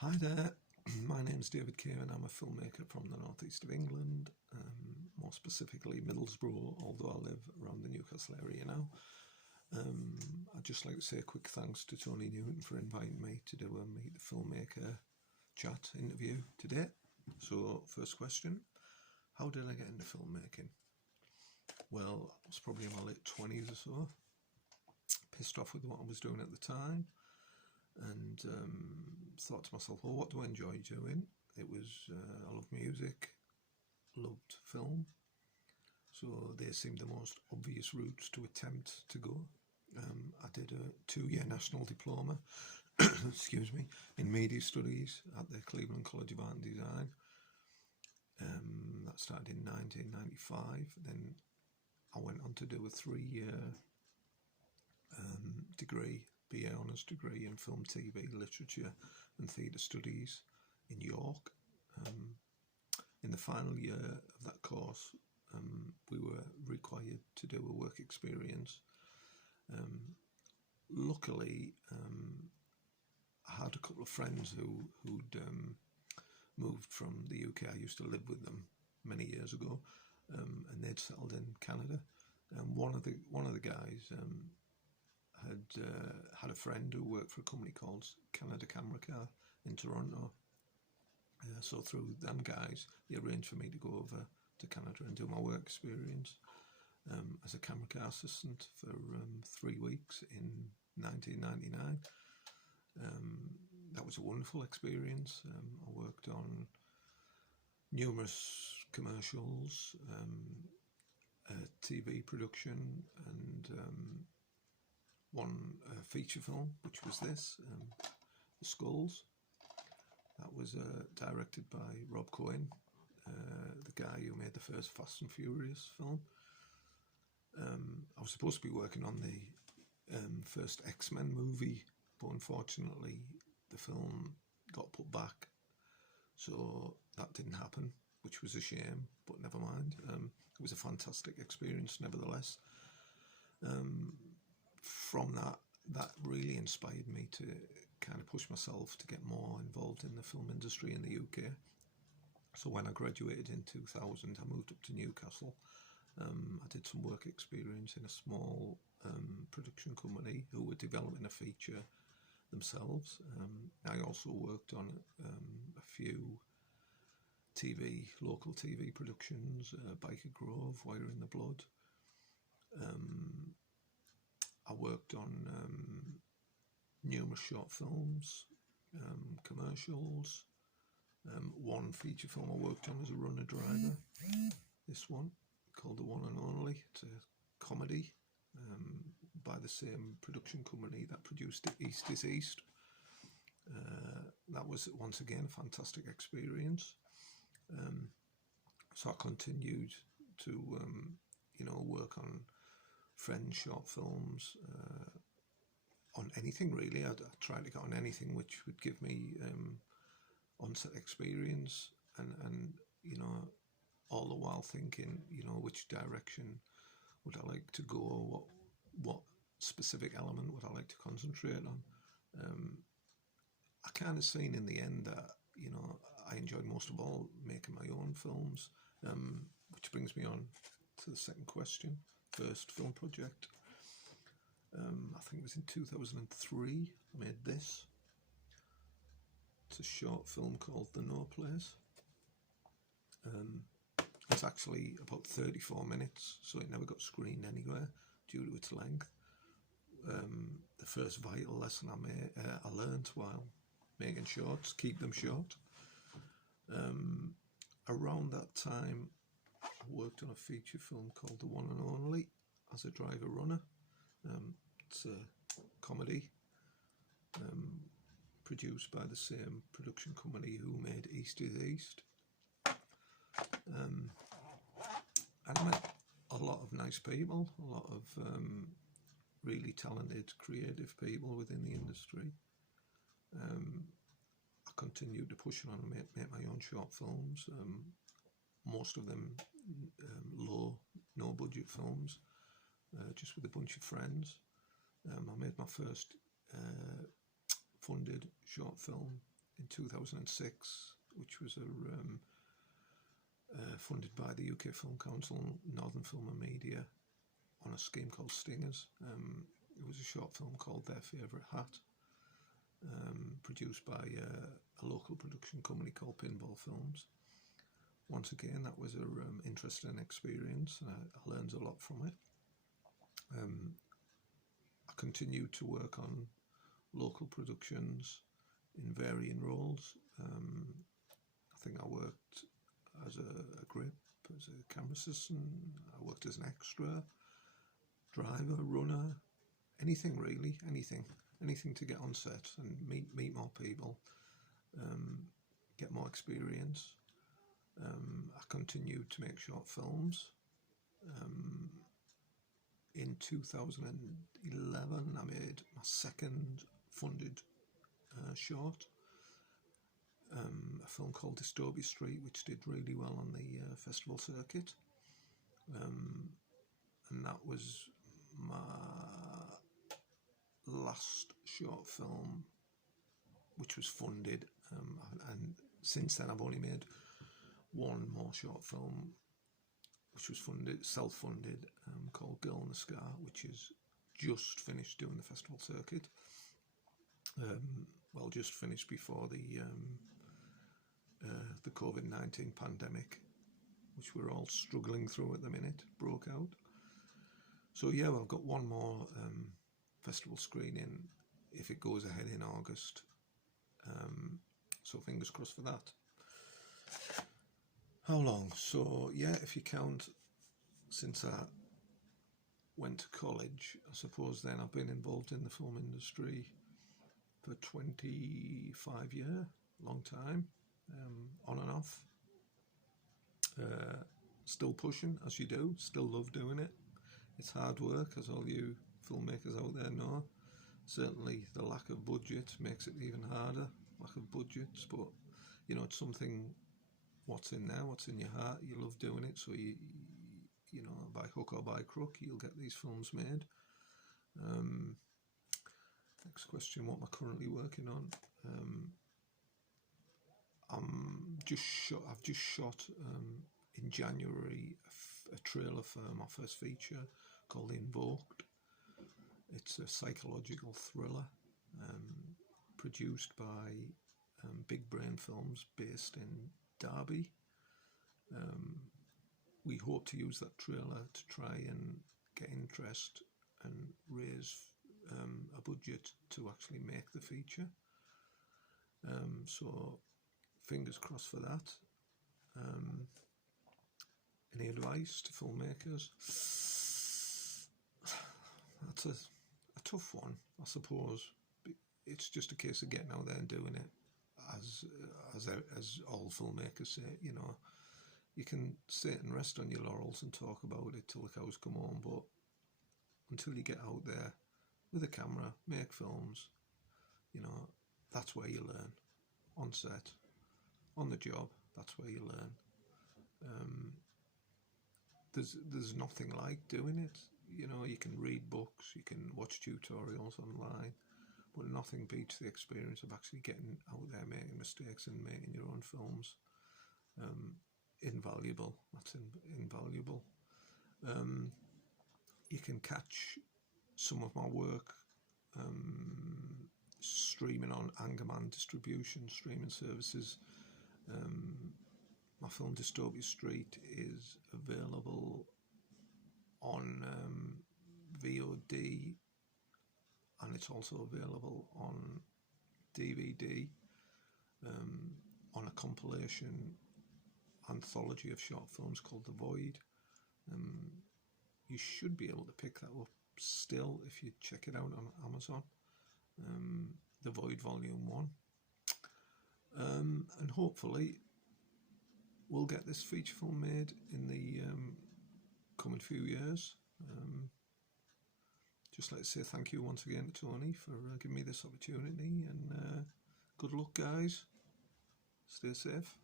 Hi there, my name's David Kay and I'm a filmmaker from the northeast of England, more specifically Middlesbrough, although I live around the Newcastle area now. I'd just like to say a quick thanks to Tony Newton for inviting me to do a Meet the Filmmaker chat interview today. So, first question, how did I get into filmmaking? Well, I was probably in my late 20s or so, pissed off with what I was doing at the time, and thought to myself, well, what do I enjoy doing? It was, I love music, loved film, so they seemed the most obvious routes to attempt to go. I did a 2-year national diploma, excuse me, in media studies at the Cleveland College of Art and Design. That started in 1995. Then I went on to do a 3-year degree, BA Honours degree in film, TV, literature and theatre studies in York. In the final year of that course, we were required to do a work experience. Luckily, I had a couple of friends who'd moved from the UK. I used to live with them many years ago, and they'd settled in Canada. And one of the guys had a friend who worked for a company called Canada Camera Car in Toronto. So through them guys, he arranged for me to go over to Canada and do my work experience as a camera car assistant for 3 weeks in 1999. That was a wonderful experience. I worked on numerous commercials, TV production, and one feature film, which was this, The Skulls. That was directed by Rob Cohen, the guy who made the first Fast and Furious film. I was supposed to be working on the first X-Men movie, but unfortunately the film got put back, so that didn't happen, which was a shame, but never mind. It was a fantastic experience nevertheless. From that really inspired me to kind of push myself to get more involved in the film industry in the UK. So when I graduated in 2000, I moved up to Newcastle. I did some work experience in a small production company who were developing a feature themselves. I also worked on a few local TV productions, Biker Grove, Wire in the Blood. I worked on numerous short films, commercials. One feature film I worked on as a runner driver. This one, called The One and Only. It's a comedy by the same production company that produced East is East. That was once again a fantastic experience. So I continued to work on friend short films, on anything really. I tried to get on anything which would give me on-set experience, and all the while thinking, which direction would I like to go, what specific element would I like to concentrate on. I kind of seen in the end that I enjoyed most of all making my own films, which brings me on to the second question. First film project, I think it was in 2003. I made this. It's a short film called The No Place. It's actually about 34 minutes, so it never got screened anywhere due to its length. The first vital lesson I learned while making shorts: keep them short. Around that time, I worked on a feature film called The One and Only as a driver runner. It's a comedy produced by the same production company who made East is East. And I met a lot of nice people, a lot of really talented, creative people within the industry. I continued to push on and make my own short films, most of them no budget films, just with a bunch of friends. I made my first funded short film in 2006, which was funded by the UK Film Council, Northern Film and Media, on a scheme called Stingers. It was a short film called Their Favourite Hat, produced by a local production company called Pinball Films. Once again, that was an interesting experience. I learned a lot from it. I continued to work on local productions in varying roles. I think I worked as a grip, as a camera assistant. I worked as an extra, driver, runner, anything really, anything to get on set and meet more people, get more experience. I continued to make short films. In 2011, I made my second funded short, a film called Dystopia Street, which did really well on the festival circuit. And that was my last short film which was funded, and since then I've only made one more short film which was funded, self-funded, called Girl in the Scar, which is just finished doing the festival circuit. Well, just finished before the COVID-19 pandemic, which we're all struggling through at the minute, broke out. So yeah, I've got one more festival screening if it goes ahead in August. So fingers crossed for that. How long? So yeah, if you count since I went to college, I suppose then I've been involved in the film industry for 25 years, long time, on and off. Still pushing, as you do, still love doing it. It's hard work, as all you filmmakers out there know. Certainly the lack of budget makes it even harder, lack of budgets, but you know, it's something, what's in there, what's in your heart, you love doing it, so you know, by hook or by crook, you'll get these films made. Next question, what am I currently working on? I've just shot in January a trailer for my first feature called Invoked. It's a psychological thriller produced by Big Brain Films based in Derby. We hope to use that trailer to try and get interest and raise a budget to actually make the feature. So fingers crossed for that. Any advice to filmmakers? That's a tough one, I suppose. It's just a case of getting out there and doing it, as all filmmakers say. You know, you can sit and rest on your laurels and talk about it till the cows come home, but until you get out there with a camera, make films, you know, that's where you learn. On set, on the job, that's where you learn. There's nothing like doing it. You know, you can read books, you can watch tutorials online, but nothing beats the experience of actually getting out there, making mistakes and making your own films. Invaluable. That's invaluable. You can catch some of my work streaming on Angerman distribution, streaming services. My film Dystopia Street is available on VOD, and it's also available on DVD, on a compilation anthology of short films called The Void. You should be able to pick that up still if you check it out on Amazon. The Void Volume 1. And hopefully we'll get this feature film made in the coming few years. Just like to say thank you once again to Tony for giving me this opportunity, and good luck, guys. Stay safe.